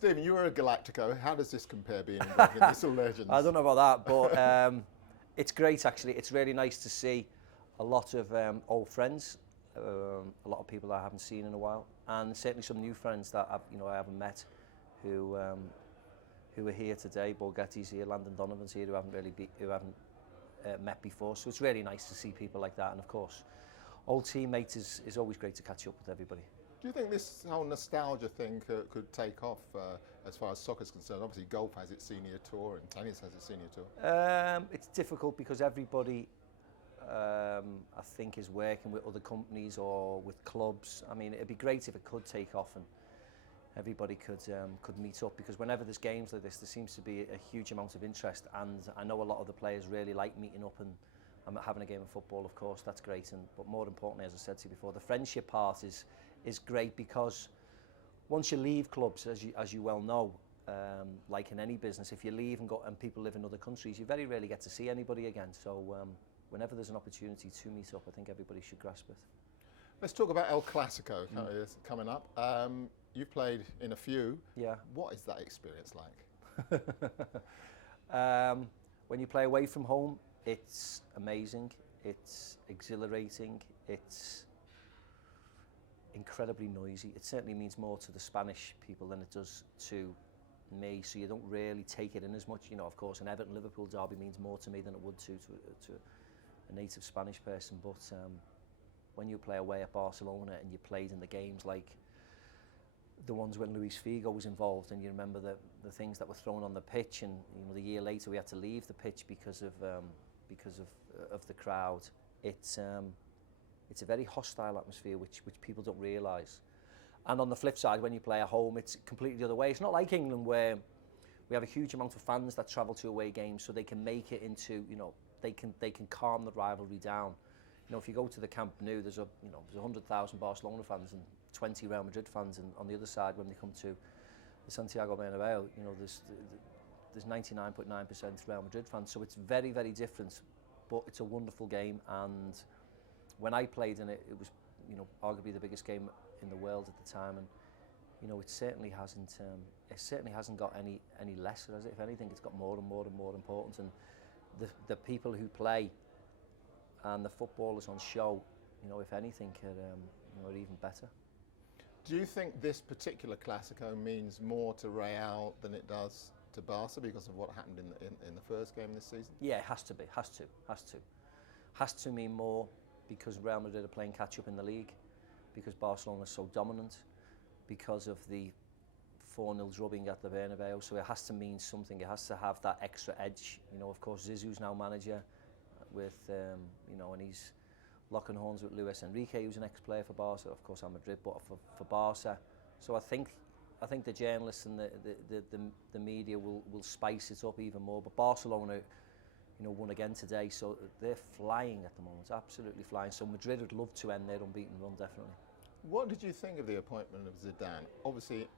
Stephen, you were a Galactico. How does this compare being involved in this Legends? I don't know about that, but it's great actually. It's really nice to see a lot of old friends, a lot of people that I haven't seen in a while, and certainly some new friends that I haven't met, who are here today. Borghetti's here, Landon Donovan's here, who haven't met before. So it's really nice to see people like that, and of course, old teammates is always great to catch up with everybody. Do you think this whole nostalgia thing could take off as far as soccer is concerned? Obviously, golf has its senior tour and tennis has its senior tour. It's difficult because everybody, I think, is working with other companies or with clubs. I mean, it'd be great if it could take off and everybody could meet up, because whenever there's games like this, there seems to be a huge amount of interest, and I know a lot of the players really like meeting up and having a game of football. Of course, that's great, but more importantly, as I said to you before, the friendship part is great, because once you leave clubs, as you well know, like in any business, if you leave and people live in other countries, you very rarely get to see anybody again. So whenever there's an opportunity to meet up, I think everybody should grasp it. Let's talk about El Clasico coming up. You've played in a few. Yeah. What is that experience like? When you play away from home, it's amazing. It's exhilarating. It's incredibly noisy. It certainly means more to the Spanish people than it does to me, so you don't really take it in as much. You know, of course, an Everton-Liverpool derby means more to me than it would to a native Spanish person, but when you play away at Barcelona and you played in the games like the ones when Luis Figo was involved, and you remember the things that were thrown on the pitch, and the year later we had to leave the pitch because of the crowd. It's a very hostile atmosphere which people don't realise. And on the flip side, when you play at home, it's completely the other way. It's not like England, where we have a huge amount of fans that travel to away games, so they can make it into, they can calm the rivalry down. If you go to the Camp Nou, there's 100,000 Barcelona fans and 20 Real Madrid fans, and on the other side, when they come to the Santiago Bernabeu, there's 99.9% Real Madrid fans. So it's very, very different, but it's a wonderful game. And when I played in it, it was, arguably the biggest game in the world at the time, and it certainly hasn't got any lesser, has it? If anything, it's got more and more and more important, and the people who play and the footballers on show, if anything, are even better. Do you think this particular Clasico means more to Real than it does to Barca because of what happened in the first game this season? Yeah, it has to be. Has to mean more because Real Madrid are playing catch up in the league, because Barcelona is so dominant, because of the 4-0 drubbing at the Bernabeu. So it has to mean something. It has to have that extra edge. Of course, Zizou's now manager with, and he's locking horns with Luis Enrique, who's an ex-player for Barca. Of course, I'm Madrid, but for Barca. So I think the journalists and the media will spice it up even more. But Barcelona, won again today, so they're flying at the moment, absolutely flying. So Madrid would love to end their unbeaten run, definitely. What did you think of the appointment of Zidane? Obviously,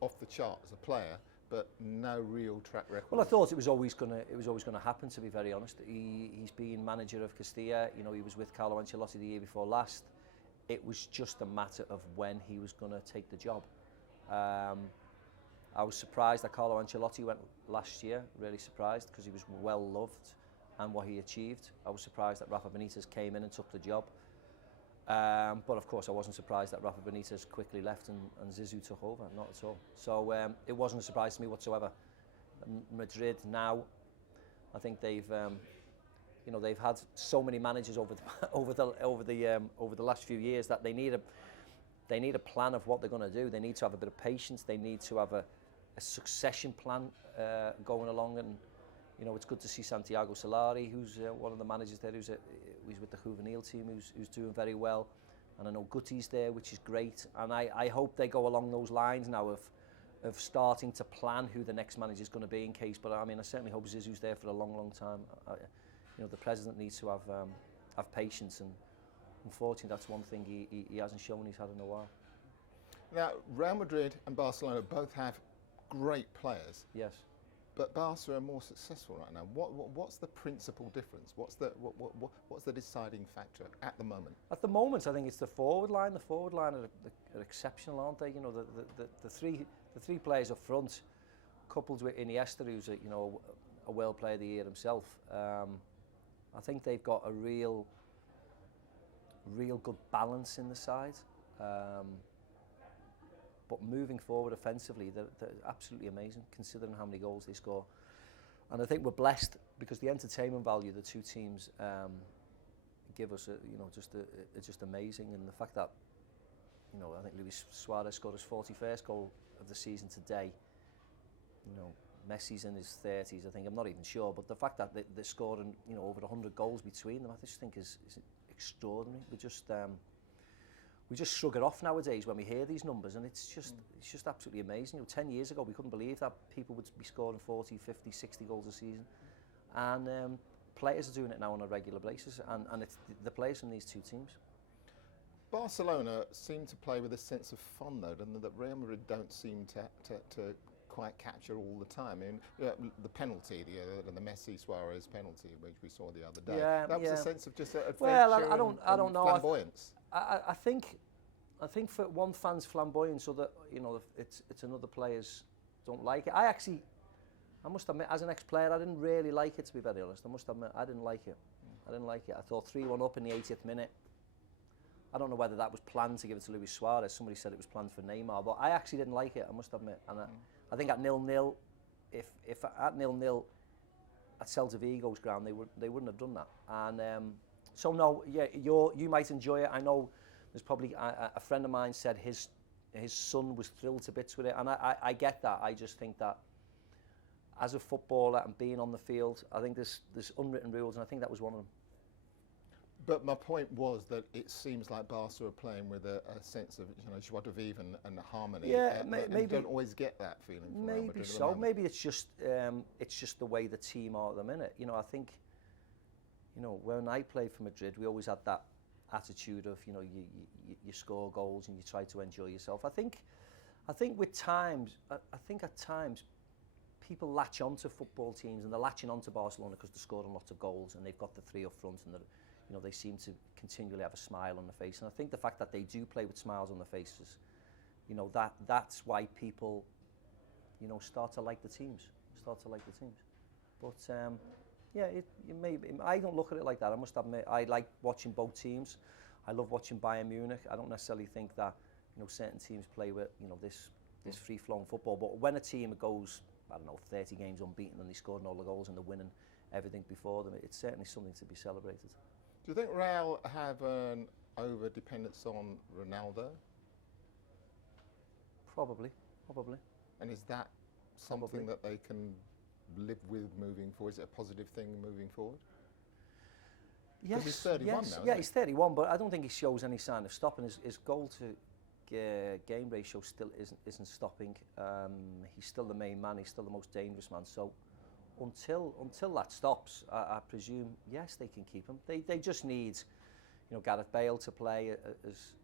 off the chart as a player, but no real track record. Well, I thought it was always going to happen, to be very honest. He's been manager of Castilla. He was with Carlo Ancelotti the year before last. It was just a matter of when he was going to take the job. I was surprised that Carlo Ancelotti went last year, really surprised, because he was well loved and what he achieved. I was surprised that Rafa Benitez came in and took the job. But of course I wasn't surprised that Rafa Benitez quickly left and Zizou took over, not at all. So it wasn't a surprise to me whatsoever. Madrid now, I think they've had so many managers over the last few years that they need a plan of what they're going to do. They need to have a bit of patience. They need to have a succession plan going along, and it's good to see Santiago Solari, who's one of the managers there, who's with the juvenile team, who's doing very well, and I know Gutti's there, which is great. And I hope they go along those lines now of starting to plan who the next manager is going to be in case. But I certainly hope Zizou's there for a long, long time. The president needs to have patience, and unfortunately, that's one thing he hasn't shown he's had in a while. Now, Real Madrid and Barcelona both have great players. Yes. But Barca are more successful right now. What's the principal difference? What's the deciding factor at the moment? At the moment, I think it's the forward line. The forward line are exceptional, aren't they? You know, the three players up front, coupled with Iniesta, who's a World Player of the Year himself. I think they've got a real good balance in the side. But moving forward offensively, they're absolutely amazing, considering how many goals they score. And I think we're blessed because the entertainment value the two teams give us, it's just amazing. And the fact that, I think Luis Suarez scored his 41st goal of the season today. Messi's in his 30s, I think. I'm not even sure, but the fact that they're scoring, over 100 goals between them, I just think is extraordinary. We just shrug it off nowadays when we hear these numbers, and it's just absolutely amazing. 10 years ago, we couldn't believe that people would be scoring 40, 50, 60 goals a season. And players are doing it now on a regular basis, and it's the players from these two teams. Barcelona seem to play with a sense of fun, though, and that Real Madrid don't seem to quite capture all the time. I mean, the penalty, the Messi Suarez penalty, which we saw the other day, that was a sense of just adventure. Well, I don't know. Flamboyance. I think for one fan's flamboyance, so that it's another players don't like it. I must admit, as an ex-player, I didn't really like it, to be very honest. I must admit, I didn't like it. I thought 3-1 up in the 80th minute. I don't know whether that was planned to give it to Luis Suarez. Somebody said it was planned for Neymar, but I actually didn't like it, I must admit. And I think at 0-0, if at 0-0 at Celta Vigo's ground, they wouldn't have done that. And so no, yeah, you might enjoy it. I know there's probably a friend of mine said his son was thrilled to bits with it, and I get that. I just think that as a footballer and being on the field, I think there's unwritten rules, and I think that was one of them. But my point was that it seems like Barca are playing with a sense of joie de vivre and harmony. Yeah, maybe you don't always get that feeling. From Real Madrid maybe so. Maybe it's just the way the team are at the minute. I think when I played for Madrid, we always had that attitude of you score goals and you try to enjoy yourself. I think with times, I think at times people latch onto football teams, and they're latching onto Barcelona because they're scoring lots of goals and they've got the three up front, and they seem to continually have a smile on their face. And I think the fact that they do play with smiles on their faces, that's why people, start to like the teams. But yeah, I don't look at it like that. I must admit, I like watching both teams. I love watching Bayern Munich. I don't necessarily think that certain teams play with this free-flowing football. But when a team goes, 30 games unbeaten and they scored all the goals and they're winning everything before them, it's certainly something to be celebrated. Do you think Real have an over-dependence on Ronaldo? Probably. And is that something that they can live with moving forward? Is it a positive thing moving forward? Yes, he's 31 now. Yeah, he's 31, but I don't think he shows any sign of stopping. His goal to game ratio still isn't stopping. He's still the main man. He's still the most dangerous man. So until that stops, I presume yes, they can keep him. They just need Gareth Bale to play as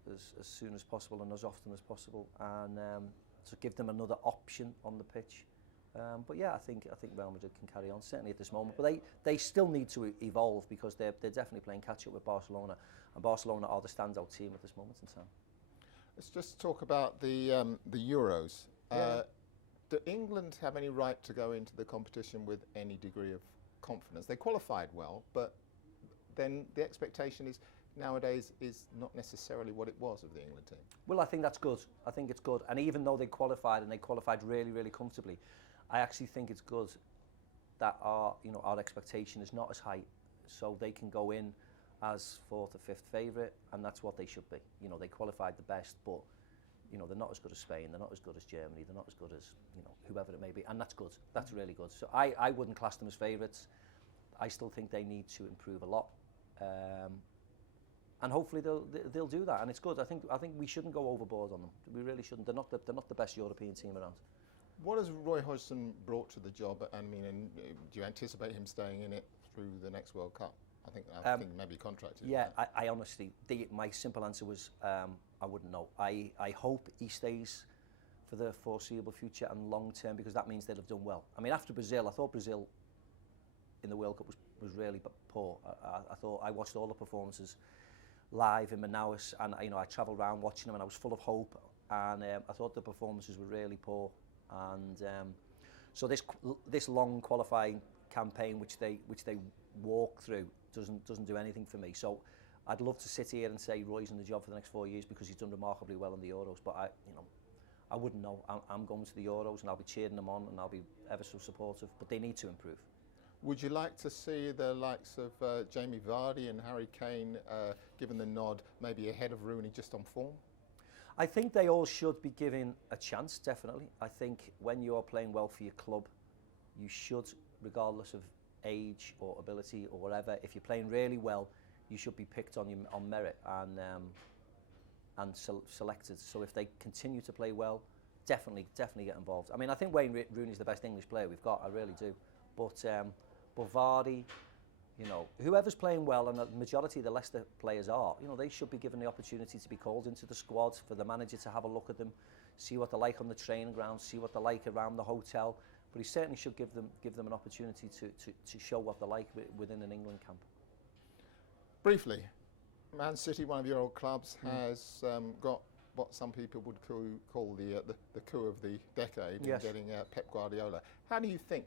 soon as possible and as often as possible, and to give them another option on the pitch. But yeah, I think Real Madrid can carry on, certainly at this moment. But they still need to evolve, because they're definitely playing catch up with Barcelona, and Barcelona are the standout team at this moment in time. Let's just talk about the Euros. Yeah. Do England have any right to go into the competition with any degree of confidence? They qualified well, but then the expectation is nowadays is not necessarily what it was of the England team. Well, I think that's good. I think it's good. And even though they qualified, and they qualified really, really comfortably, I actually think it's good that our expectation is not as high, so they can go in as 4th or 5th favourite, and that's what they should be. They qualified the best, but they're not as good as Spain, they're not as good as Germany, they're not as good as whoever it may be, and that's good. That's really good. So I wouldn't class them as favourites. I still think they need to improve a lot, and hopefully they'll do that, and it's good. I think we shouldn't go overboard on them. We really shouldn't. They're not the best European team around. What has Roy Hodgson brought to the job? And do you anticipate him staying in it through the next World Cup? I think maybe contracted. Yeah, I honestly, my simple answer was I wouldn't know. I hope he stays for the foreseeable future and long term, because that means they'll have done well. I mean, after Brazil, I thought Brazil in the World Cup was really poor. I thought I watched all the performances live in Manaus, and you know, I travelled around watching them, and I was full of hope. And I thought the performances were really poor. And so this long qualifying campaign, which they walk through, doesn't do anything for me. So I'd love to sit here and say Roy's in the job for the next 4 years because he's done remarkably well in the Euros. But I wouldn't know. I'm going to the Euros and I'll be cheering them on and I'll be ever so supportive. But they need to improve. Would you like to see the likes of Jamie Vardy and Harry Kane given the nod, maybe ahead of Rooney, just on form? I think they all should be given a chance, definitely. I think when you are playing well for your club, you should, regardless of age or ability or whatever, if you're playing really well, you should be picked on merit and selected. So if they continue to play well, definitely get involved. I mean, I think Wayne Rooney's the best English player we've got, I really do. But Vardy, you know, whoever's playing well, and the majority of the Leicester players are, you know, they should be given the opportunity to be called into the squad, for the manager to have a look at them, see what they're like on the training ground, see what they're like around the hotel. But he certainly should give them an opportunity to show what they're like within an England camp. Briefly, Man City, one of your old clubs, has got what some people would call the coup of the decade, yes, in getting Pep Guardiola. How do you think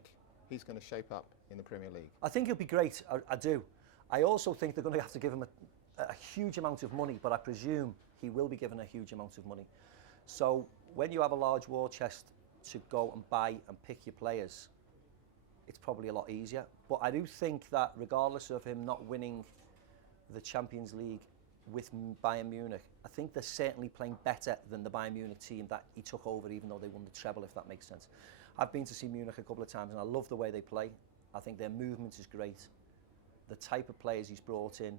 he's going to shape up in the Premier League? I think he'll be great. I do. I also think they're going to have to give him a huge amount of money, but I presume he will be given a huge amount of money. So when you have a large war chest to go and buy and pick your players, it's probably a lot easier. But I do think that regardless of him not winning the Champions League with Bayern Munich, I think they're certainly playing better than the Bayern Munich team that he took over, even though they won the treble, if that makes sense. I've been to see Munich a couple of times and I love the way they play. I think their movement is great. The type of players he's brought in,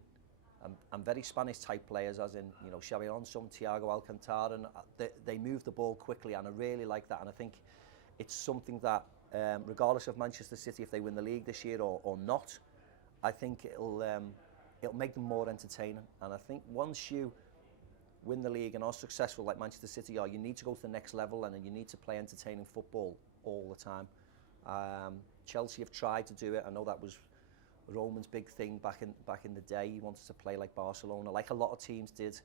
and very Spanish type players, as in, you know, Xabi Alonso, Thiago Alcantara, and they move the ball quickly, and I really like that. And I think it's something that, regardless of Manchester City, if they win the league this year or not, I think it'll make them more entertaining. And I think once you win the league and are successful like Manchester City are, you need to go to the next level and you need to play entertaining football all the time. Chelsea have tried to do it. I know that was Roman's big thing back in the day. He wanted to play like Barcelona, like a lot of teams did.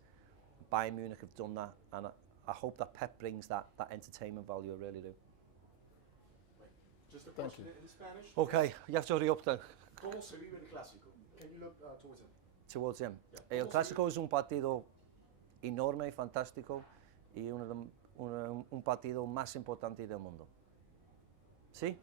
Bayern Munich have done that, and I hope that Pep brings that entertainment value. I really do. Just a question in Spanish. Okay, you have to hurry up then. ¿Cómo se vive el clásico? Can you look towards him? Towards him. Yeah. El Clásico es un partido enorme, fantástico y un partido más importante del mundo. ¿Sí?